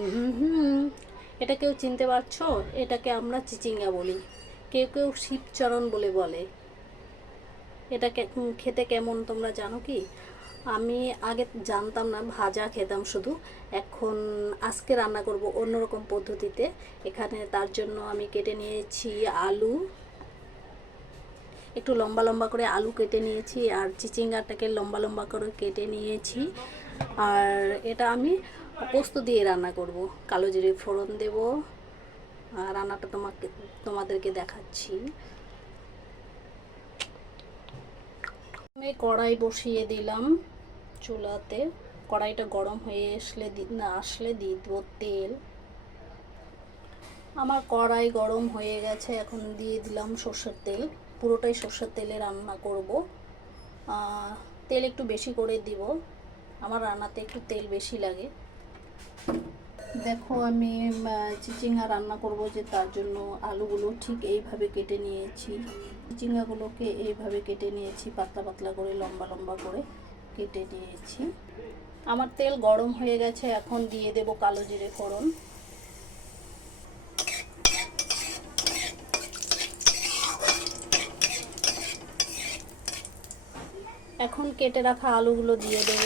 হুম হুম, এটা কেউ চিনতে পারছো? এটাকে আমরা চিচিঙ্গা বলি, কেউ কেউ শিবচরণ বলে বলে। এটাকে খেতে কেমন তোমরা জানো কি? আমি আগে জানতাম না, ভাজা খেতাম শুধু। এখন আজকে রান্না করব অন্যরকম পদ্ধতিতে। এখানে তার জন্য আমি কেটে নিয়েছি আলু, একটু লম্বা লম্বা করে আলু কেটে নিয়েছি, আর চিচিঙ্গাটাকে লম্বা লম্বা করে কেটে নিয়েছি। আর এটা আমি পোস্ত দিয়ে রান্না করব, কালো জিরে ফোড়ন দেব। আর রান্নাটা তোমাদেরকে দেখাচ্ছি। আমি কড়াই বসিয়ে দিলাম চুলাতে। কড়াইটা গরম হয়ে আসলে দিয়ে দেবো তেল। আমার কড়াই গরম হয়ে গেছে, এখন দিয়ে দিলাম সর্ষের তেল। পুরোটাই সর্ষের তেলে রান্না করব। তেল একটু বেশি করে দিব, আমার রান্নাতে একটু তেল বেশি লাগে। দেখো আমি চিচিঙ্গা রান্না করব, যে তার জন্য আলুগুলো ঠিক এইভাবে কেটে নিয়েছি। চিচিঙ্গাগুলোকে এইভাবে কেটে নিয়েছি, পাতলা পাতলা করে লম্বা লম্বা করে কেটে নিয়েছি। আমার তেল গরম হয়ে গেছে, এখন দিয়ে দেব কালো জিরে ফোড়ন। এখন কেটে রাখা আলুগুলো দিয়ে দেব,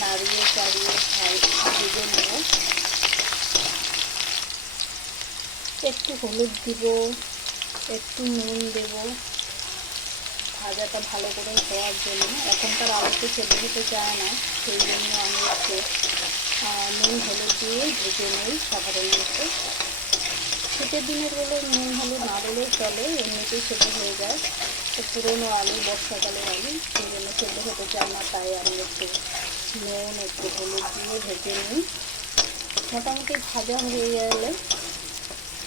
নাড়িয়ে চাড়িয়ে ভেজে নেব। একটু হলুদ দিব, একটু নুন দেব ভাজাটা ভালো করে হওয়ার জন্য। এখনকার আলুতে সেদ্ধ হতে চায় না, সেই জন্য আমি একটু নুন হলুদ দিয়ে ভেজে নিই সাধারণত। শীতের দিনের বলে নুন হলুদ না দিলেও চলে, এমনিতেই সেদ্ধ হয়ে যায়। তো পুরোনো আলু, বর্ষাকালের আলু, সেই জন্য সেদ্ধ হতে চায় না, তাই আমি একটু নুন একটু হলুদ দিয়ে ভেজে নিই। মোটামুটি ভাজা হয়ে গেলে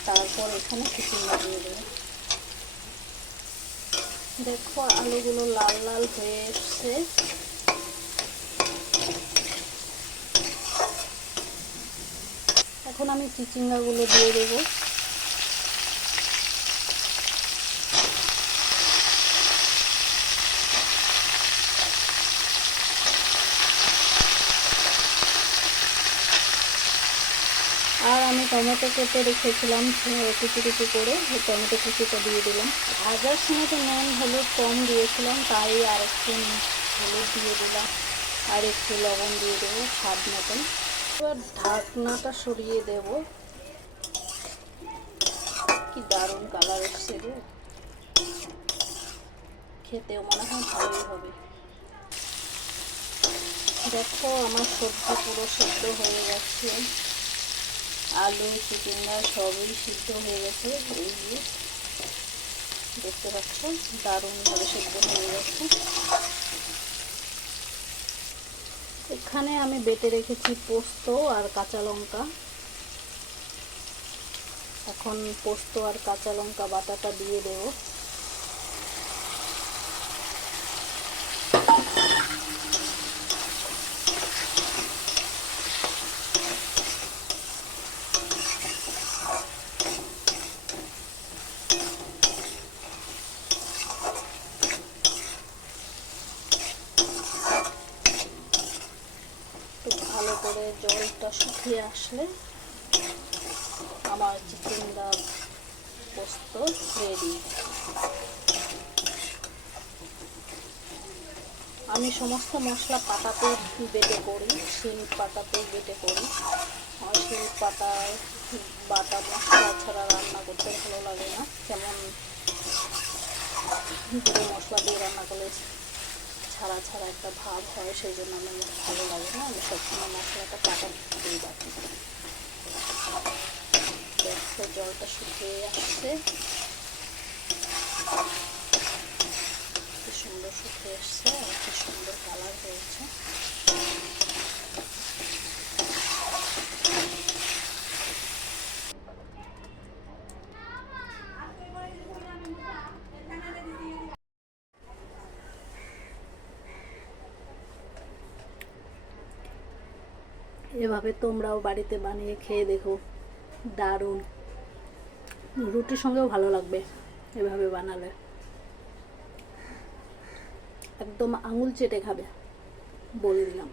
তারপর এখানে চিচিঙ্গা দিয়ে দেবো। দেখো আলুগুলো লাল লাল হয়ে এসছে। এখন আমি চিচিঙ্গাগুলো দিয়ে দেবো। আর আমি টমেটো কেটে রেখেছিলাম কুচি কুচি করে, ওই টমেটো কুচিটা দিয়ে দিলাম। ভাজার সময় তো নুন হলুদ কম দিয়েছিলাম, তাই আর একটু হলুদ দিয়ে দিলাম, আর একটু লবণ দিয়ে দেবো স্বাদ মতন। এবার ঢাকনাটা সরিয়ে দেব। কি দারুণ কালার এসছে রে, খেতেও মনে হয় ভালোই হবে। দেখো আমার সবজি পুরো সিদ্ধ হয়ে গেছে, আলু চিচিঙ্গা সবই সিদ্ধ হয়ে গেছে। এই যে দেখতে পাচ্ছ দারুণভাবে সিদ্ধ হয়ে গেছে। এখানে আমি বেটে রেখেছি পোস্ত আর কাঁচা লঙ্কা। এখন পোস্ত আর কাঁচা লঙ্কা বাটাটা দিয়ে দেব। একটু ভালো করে জলটা শুকিয়ে আসলে আমার চিচিঙ্গা পোস্ত রেডি। আমি সমস্ত মশলা পাটাতেই বেটে করি, শিল পাটাতেই বেটে করি। আমার শিল পাতায় বাটা মশলা ছাড়া রান্না করতে ভালো লাগে না, কেমন গুঁড়ো মশলা দিয়ে রান্না করলে ছাড়া ছাড়া একটা ভাব হয়, সেই জন্য আমার ভালো লাগে না। আমি সবসময় মশলাটা পাটাতেই বাটি। দেখো জলটা শুকিয়ে আসছে, কি সুন্দর শুকিয়ে এসছে, আর কি সুন্দর কালার হয়েছে। এভাবে তোমরাও বাড়িতে বানিয়ে খেয়ে দেখো, দারুণ। রুটির সঙ্গেও ভালো লাগবে এভাবে বানালে, একদম আঙুল চেটে খাবে বলে দিলাম।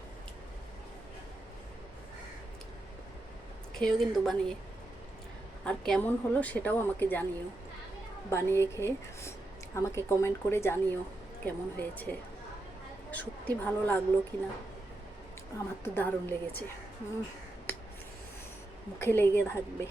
খেয়েও কিন্তু বানিয়ে, আর কেমন হলো সেটাও আমাকে জানিও, বানিয়ে খেয়ে আমাকে কমেন্ট করে জানিও কেমন হয়েছে, সত্যি ভালো লাগলো কি না। আমার তো দারুণ লেগেছে, মুখে লেগে থাকবে।